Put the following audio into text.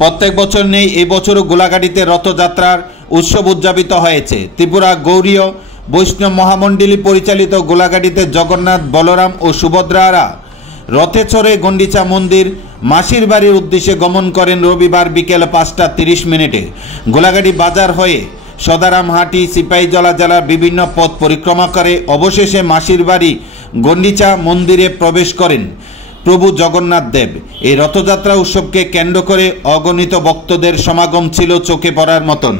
প্রত্যেক বছর নেই এই বছরও গোলাঘাটিতে রথযাত্রার উৎসব উদযাপিত হয়েছে। ত্রিপুরা গৌড়ীয় বৈষ্ণব মহামণ্ডলী পরিচালিত গোলাঘাটিতে জগন্নাথ, বলরাম ও সুভদ্রারা রথে চড়ে গন্ডিচা মন্দির মাসির বাড়ির উদ্দেশ্যে গমন করেন রবিবার বিকেল 5:30 গোলাঘাটি বাজার হয়ে সদারামহাটি, সিপাহীজলা জেলার বিভিন্ন পথ পরিক্রমা করে অবশেষে মাসির বাড়ি গন্ডিচা মন্দিরে প্রবেশ করেন প্রভু জগন্নাথ দেব। এই রথযাত্রা উৎসবকে কেন্দ্র করে অগণিত ভক্তদের সমাগম ছিল চোখে পড়ার মতন।